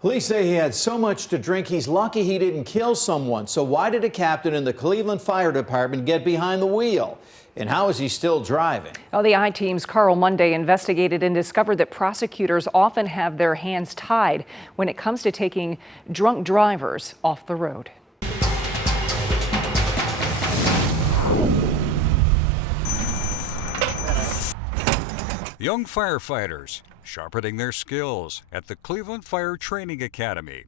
Police say he had so much to drink, he's lucky he didn't kill someone. So why did a captain in the Cleveland Fire Department get behind the wheel? And how is he still driving? Well, the I-Team's Carl Monday investigated and discovered that prosecutors often have their hands tied when it comes to taking drunk drivers off the road. Young firefighters sharpening their skills at the Cleveland Fire Training Academy.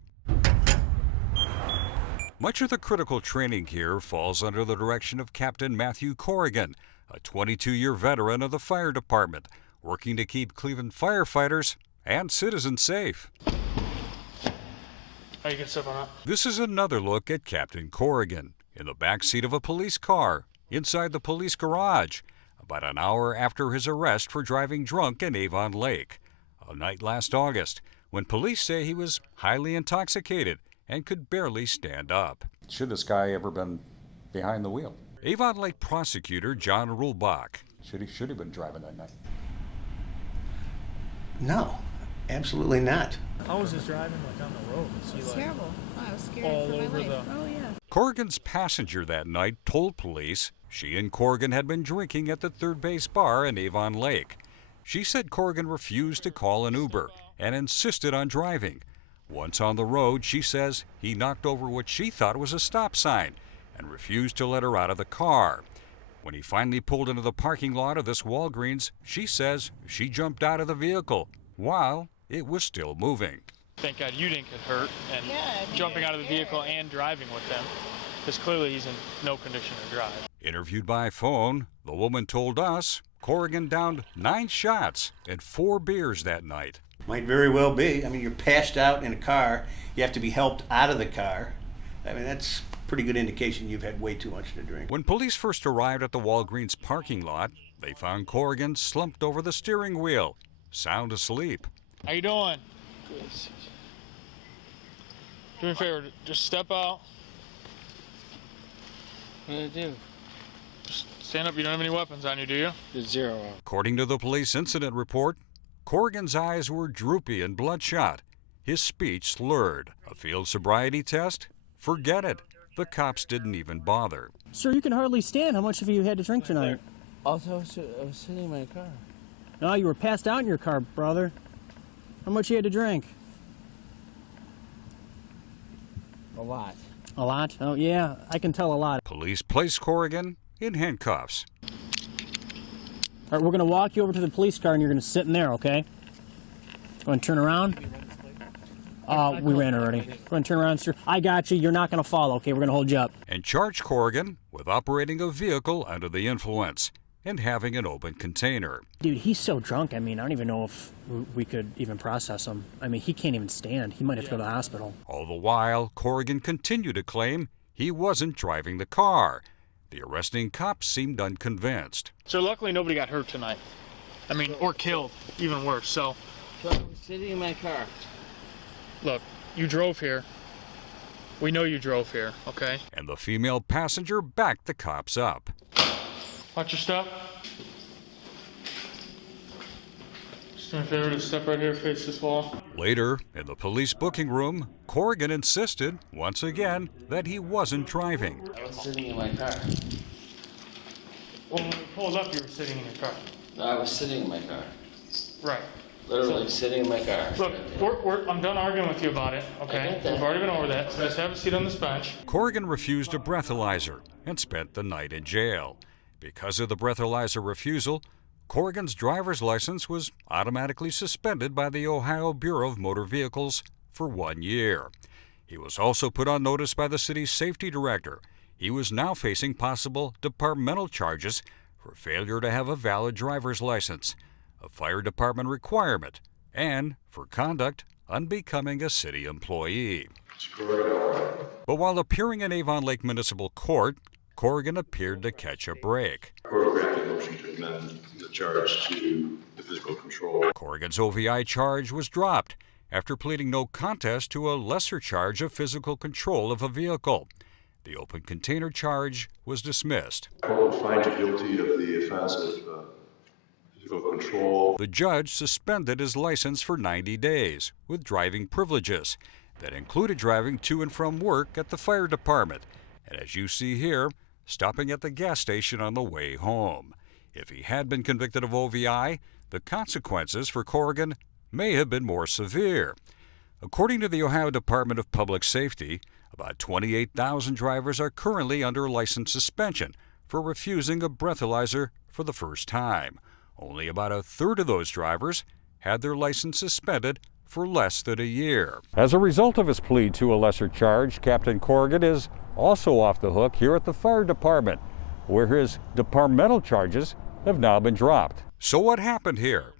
Much of the critical training here falls under the direction of Captain Matthew Corrigan, a 22-year veteran of the fire department, working to keep Cleveland firefighters and citizens safe. You can step on up. This is another look at Captain Corrigan in the back seat of a police car inside the police garage, about an hour after his arrest for driving drunk in Avon Lake, a night last August, when police say he was highly intoxicated and could barely stand up. Should this guy ever been behind the wheel? Avon Lake prosecutor John Rulbach. Should he have been driving that night? No, absolutely not. How was his driving like on the road? Was he It's like terrible. I was scared all for my over life. the? Oh yeah. Corrigan's passenger that night told police she and Corrigan had been drinking at the Third Base Bar in Avon Lake. She said Corrigan refused to call an Uber and insisted on driving. Once on the road, she says he knocked over what she thought was a stop sign and refused to let her out of the car. When he finally pulled into the parking lot of this Walgreens, she says she jumped out of the vehicle while it was still moving. Thank God you didn't get hurt and Yeah, jumping out of the vehicle and driving with him, because clearly he's in no condition to drive. Interviewed by phone, the woman told us Corrigan downed 9 shots and 4 beers that night. Might very well be. I mean, you're passed out in a car. You have to be helped out of the car. I mean, that's a pretty good indication you've had way too much to drink. When police first arrived at the Walgreens parking lot, they found Corrigan slumped over the steering wheel, sound asleep. How you doing? Good. Do me a favor, just step out. What did I do? Just stand up. You don't have any weapons on you, do you? Did zero. According to the police incident report, Corrigan's eyes were droopy and bloodshot, his speech slurred. A field sobriety test? Forget it. The cops didn't even bother. Sir, you can hardly stand. How much have you had to drink tonight? Also, I was sitting in my car. No, you were passed out in your car, brother. How much you had to drink? A lot. A lot? Oh, yeah, I can tell a lot. Police placed Corrigan in handcuffs. All right, we're going to walk you over to the police car, and you're going to sit in there, okay? Go and turn around. We ran already. Go and turn around, sir. I got you. You're not going to fall, okay? We're going to hold you up. And charged Corrigan with operating a vehicle under the influence and having an open container. Dude, he's so drunk, I mean, I don't even know if we could even process him. I mean, he can't even stand. He might have to go to the hospital. All the while, Corrigan continued to claim he wasn't driving the car. The arresting cops seemed unconvinced. So luckily nobody got hurt tonight. I mean, or killed, even worse. So So I was sitting in my car. look, you drove here. We know you drove here, okay? And the female passenger backed the cops up. Watch your step. Just do me a favor to step right here, face this wall. Later, in the police booking room, Corrigan insisted, once again, that he wasn't driving. I was sitting in my car. Well, when we pulled up, you were sitting in your car. No, I was sitting in my car. Right. Literally sitting in my car. Look, I'm done arguing with you about it, I okay? get that. We've already been over that, so just have a seat on this bench. Corrigan refused a breathalyzer and spent the night in jail. Because of the breathalyzer refusal, Corrigan's driver's license was automatically suspended by the Ohio Bureau of Motor Vehicles for 1 year. He was also put on notice by the city's safety director. He was now facing possible departmental charges for failure to have a valid driver's license, a fire department requirement, and for conduct unbecoming a city employee. But while appearing in Avon Lake Municipal Court, Corrigan appeared to catch a break. Court granted motion to amend the charge to the physical control. Corrigan's OVI charge was dropped after pleading no contest to a lesser charge of physical control of a vehicle. The open container charge was dismissed. Court will find you guilty of the offense of physical control. The judge suspended his license for 90 days with driving privileges that included driving to and from work at the fire department, and as you see here, stopping at the gas station on the way home. If he had been convicted of OVI, the consequences for Corrigan may have been more severe. According to the Ohio Department of Public Safety, about 28,000 drivers are currently under license suspension for refusing a breathalyzer for the first time. Only about a third of those drivers had their license suspended for less than a year. As a result of his plea to a lesser charge, Captain Corrigan is also off the hook here at the fire department, where his departmental charges have now been dropped. So what happened here?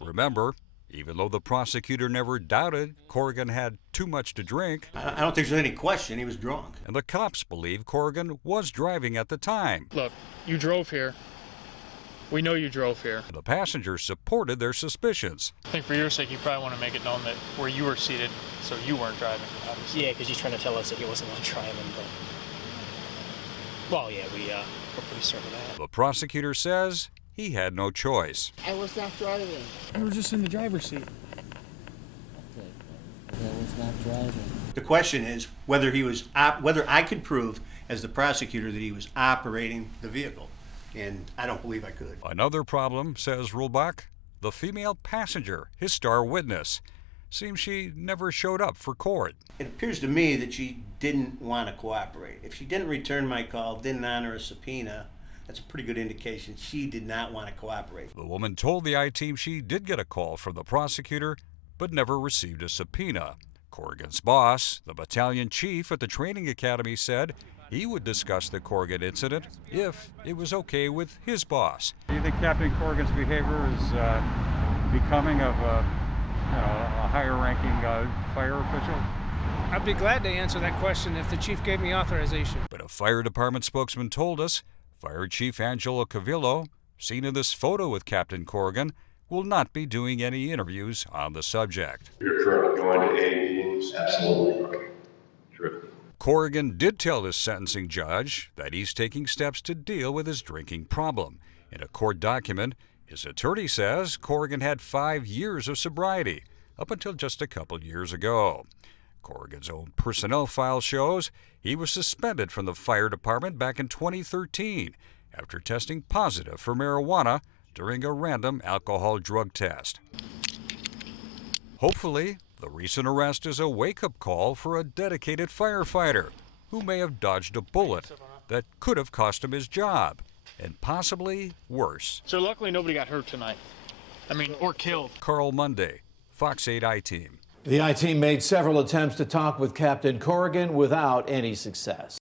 Remember, even though the prosecutor never doubted Corrigan had too much to drink, I don't think there's any question he was drunk. and the cops believe Corrigan was driving at the time. Look, you drove here. We know you drove here. The passengers supported their suspicions. I think for your sake, you probably want to make it known that where you were seated, so you weren't driving, obviously. Yeah, because he's trying to tell us that he wasn't driving, but... Well, yeah, we're pretty certain of that. The prosecutor says he had no choice. I was not driving. I was just in the driver's seat. I was not driving. The question is whether whether I could prove as the prosecutor that he was operating the vehicle. And I don't believe I could. Another problem, says Rulbach, the female passenger, his star witness. Seems she never showed up for court. It appears to me that she didn't want to cooperate. If she didn't return my call, didn't honor a subpoena, that's a pretty good indication she did not want to cooperate. The woman told the I-Team she did get a call from the prosecutor, but never received a subpoena. Corrigan's boss, the battalion chief at the training academy, said he would discuss the Corrigan incident if it was okay with his boss. Do you think Captain Corrigan's behavior is becoming of a higher-ranking fire official? I'd be glad to answer that question if the chief gave me authorization. But a fire department spokesman told us Fire Chief Angelo Cavillo, seen in this photo with Captain Corrigan, will not be doing any interviews on the subject. You're currently going to AA meetings? Absolutely. Terrific. Corrigan did tell his sentencing judge that he's taking steps to deal with his drinking problem. In a court document, his attorney says Corrigan had 5 years of sobriety, up until just a couple years ago. Corrigan's own personnel file shows he was suspended from the fire department back in 2013 after testing positive for marijuana during a random alcohol drug test. Hopefully, the recent arrest is a wake-up call for a dedicated firefighter who may have dodged a bullet that could have cost him his job, and possibly worse. So luckily nobody got hurt tonight. Or killed. Carl Monday, Fox 8 I-Team. The I-Team made several attempts to talk with Captain Corrigan without any success.